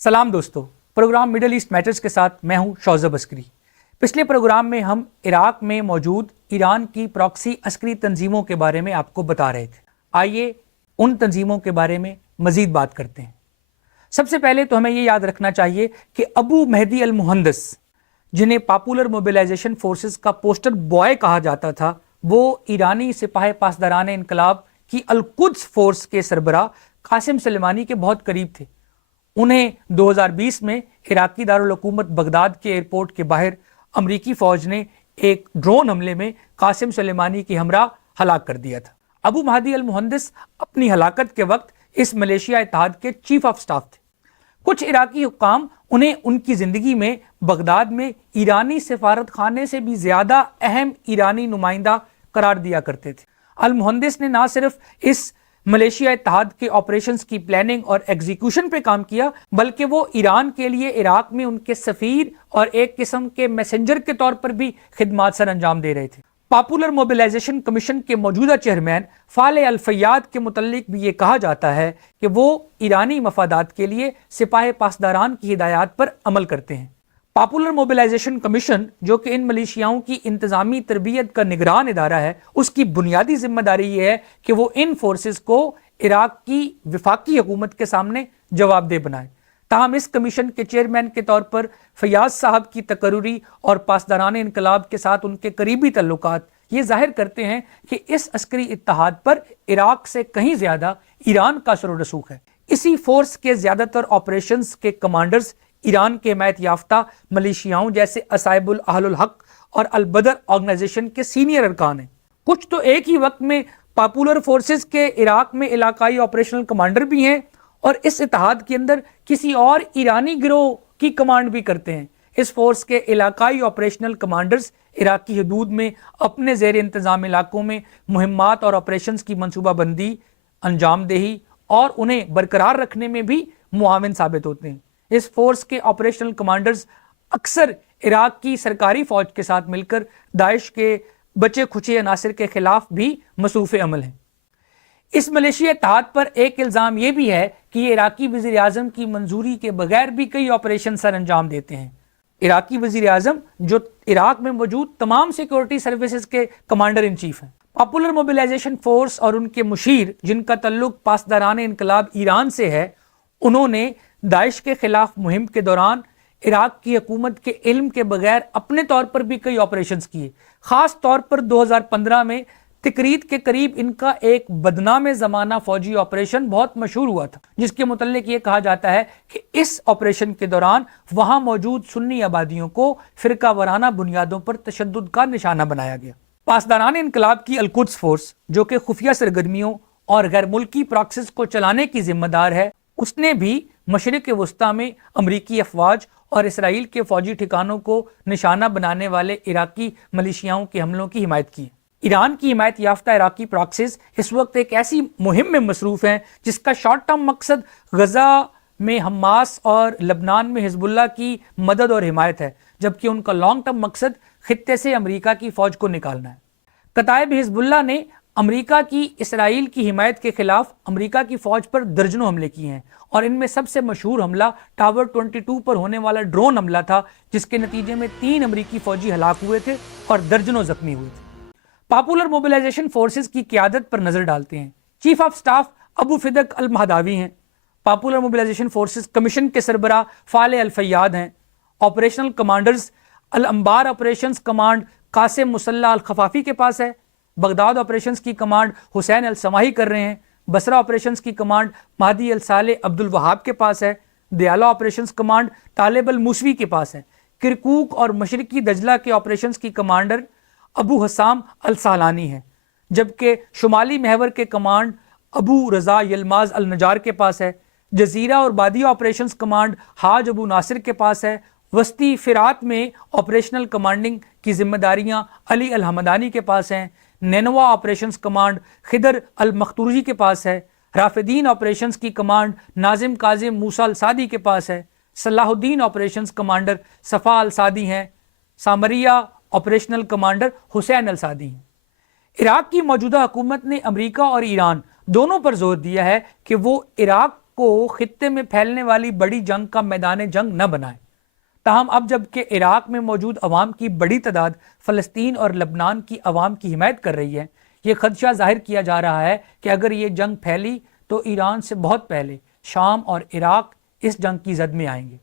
सलाम दोस्तों, programme middle east matters के साथ मैं हूं शौज़ब अस्करी। पिछले प्रोग्राम में हम इराक में मौजूद ईरान की प्रॉक्सी अस्करी तंजीमों के बारे में आपको बता रहे थे। आइए उन तंजीमों के बारे में मजीद बात करते हैं। सबसे पहले तो हमें ये याद रखना चाहिए कि अबू महदी अल मुहंदिस, जिन्हें पॉपुलर मोबिलाइजेशन फोर्सेस का पोस्टर बॉय कहा जाता था, वो ईरानी सिपाही पासदारान इनकलाब की अल कुद्स फोर्स के सरबराह कासिम सुलेमानी के बहुत करीब थे। उन्हें 2020 में इराकी दारुल हुकूमत बगदाद के एयरपोर्ट के बाहर अमरीकी फौज ने एक ड्रोन हमले में कासिम सुलेमानी की हमरा हलाक कर दिया था। अबू महदी अल मुहंदिस अपनी हलाकत के वक्त इस मलेशिया इत्तेहाद के चीफ ऑफ स्टाफ थे। कुछ इराकी हुक्काम उन्हें उनकी जिंदगी में बगदाद में ईरानी सिफारत खाने से भी ज्यादा अहम ईरानी नुमाइंदा करार दिया करते थे। अल मुहंदिस ने न सिर्फ इस मलेशिया इत्तेहाद के ऑपरेशंस की प्लानिंग और एग्जीक्यूशन पे काम किया, बल्कि वो ईरान के लिए इराक में उनके सफीर और एक किस्म के मैसेंजर के तौर पर भी खिदमात सर अंजाम दे रहे थे। पॉपुलर मोबिलाइजेशन कमीशन के मौजूदा चेयरमैन फाले अल फैयाद के मुतल्लिक भी ये कहा जाता है कि वो ईरानी मफादात के लिए सिपाही पासदारान की हिदायत पर अमल करते हैं। पॉपुलर मोबिलाइजेशन कमीशन, जो कि इन मलेशियाओं की इंतजामी तरबियत का निगरान इदारा है, उसकी बुनियादी जिम्मेदारी ये है कि वो इन फोर्सेस को इराक की वफाकी हुकूमत के सामने जवाबदेह बनाए। ताहम इस कमीशन के चेयरमैन के तौर पर फयाज साहब की तकर्रुरी और पासदारान इनकलाब के साथ उनके करीबी तल्लुकात ये जाहिर करते हैं कि इस अस्करी इत्तेहाद पर इराक से कहीं ज्यादा ईरान का असर रसूख है। इसी फोर्स के ज्यादातर ऑपरेशंस के कमांडर्स ईरान के हिमायत याफ्ता मलेशियाओं जैसे असाइबुल अहलुल हक और अल बदर ऑर्गेनाइजेशन के सीनियर अरकान हैं। कुछ तो एक ही वक्त में पॉपुलर फोर्सेस के इराक में इलाकाई ऑपरेशनल कमांडर भी हैं और इस इत्तेहाद के अंदर किसी और ईरानी गिरोह की कमांड भी करते हैं। इस फोर्स के इलाकाई ऑपरेशनल कमांडर्स इराकी हदूद में अपने जेर इंतजाम इलाकों में मुहिम्मात और ऑपरेशंस की मनसूबाबंदी, अंजामदेही और उन्हें बरकरार रखने में भी मुआविन साबित होते हैं। इस फोर्स के ऑपरेशनल कमांडर्स अक्सर इराक की सरकारी फौज के साथ मिलकर दाइश के बचे खुचे अनासिर के खिलाफ भी मसरूफ अमल हैं। इस मलेशिया इत्तेहाद पर एक इल्ज़ाम यह भी है कि ये इराकी वज़ीर आज़म की मंजूरी के बगैर भी कई ऑपरेशन सर अंजाम देते हैं। इराकी वज़ीर आज़म, जो इराक में मौजूद तमाम सिक्योरिटी सर्विसेज के कमांडर इन चीफ हैं। पॉपुलर मोबिलाइजेशन फोर्स और उनके मुशीर, जिनका तल्लुक पासदारान इनकलाब ईरान से है, उन्होंने दाइश के खिलाफ मुहिम के दौरान इराक की हुकूमत के इल्म के बगैर अपने तौर पर भी कई ऑपरेशंस किए। खास तौर पर 2015 में तिकरीत के करीब इनका एक बदनाम ज़माना फौजी ऑपरेशन बहुत मशहूर हुआ था, जिसके मुतल्लिक ये कहा जाता है कि इस ऑपरेशन के दौरान वहां मौजूद सुन्नी आबादियों को फिरका वाराना बुनियादों पर तशद्दुद का निशाना बनाया गया। पासदारान इनकलाब की अल कुद्स फोर्स, जो कि खुफिया सरगर्मियों और गैर मुल्की प्रॉक्सिस को चलाने की जिम्मेदार है, उसने भी मशरिक वस्ता में अमरीकी अफवाज और इसराइल के फौजी ठिकानों को निशाना बनाने वाले इराकी मलेशियाओं के हमलों की हिमायत की। ईरान की हिमायत याफ्ता इराकी प्रॉक्सिस इस वक्त एक ऐसी मुहिम में मसरूफ हैं जिसका शॉर्ट टर्म मकसद गजा में हमास और लबनान में हिजबुल्लाह की मदद और हिमायत है, जबकि उनका लॉन्ग टर्म मकसद खित्ते से अमरीका की फौज को निकालना है। कताइब हिजबुल्लाह ने अमरीका की इसराइल की हिमायत के खिलाफ अमरीका की फौज पर दर्जनों हमले किए हैं और इनमें सबसे मशहूर हमला टावर 22 पर होने वाला ड्रोन हमला था, जिसके नतीजे में 3 अमरीकी फौजी हलाक हुए थे और दर्जनों जख्मी हुए थे। पॉपुलर मोबिलाइजेशन फोर्सेस की क़यादत पर नजर डालते हैं chief of staff Abu Fadak al Mahdawi हैं। पॉपुलर मोबिलाइजेशन फोर्सेस कमीशन के सरबराह फाले अल फैयाद हैं। ऑपरेशनल कमांडर्स अल अंबार ऑपरेशंस कमांड कासिम मुसल्ला अल खफाफी के पास है। बगदाद ऑपरेशंस की कमांड हुसैन अल समाही कर रहे हैं। बसरा ऑपरेशंस की कमांड महदी अल साले अब्दुल वहाब के पास है। दयाला ऑपरेशंस कमांड तालिब अल मूसवी के पास है। किरकुक और मशरकी दजला के ऑपरेशंस की कमांडर अबू हसाम अल सालानी है, जबकि शुमाली महवर के कमांड अबू रजा यलमाज अल नजार के पास है। जजीरा और बादिया ऑपरेशंस कमांड हाज अबू नासिर के पास है। वस्ती फिरात में ऑपरेशनल कमांडिंग की जिम्मेदारियां अली अल हमदानी के पास हैं। नैनवा ऑपरेशंस कमांड खिदर अल मखतूरजी के पास है। राफिदीन ऑपरेशंस की कमांड नाजिम काजिम मूसा अल सादी के पास है। सलाहुद्दीन ऑपरेशंस कमांडर सफ़ा अल सादी हैं। सामरिया ऑपरेशनल कमांडर हुसैन अल सादी हैं। इराक की मौजूदा हुकूमत ने अमेरिका और ईरान दोनों पर जोर दिया है कि वो इराक کو خطے میں پھیلنے والی بڑی جنگ کا میدان جنگ نہ بنائے۔ تاہم اب جب کہ عراق میں موجود عوام کی بڑی تعداد فلسطین اور لبنان کی عوام کی حمایت کر رہی ہے، یہ خدشہ ظاہر کیا جا رہا ہے کہ اگر یہ جنگ پھیلی تو ایران سے بہت پہلے شام اور عراق اس جنگ کی زد میں آئیں گے۔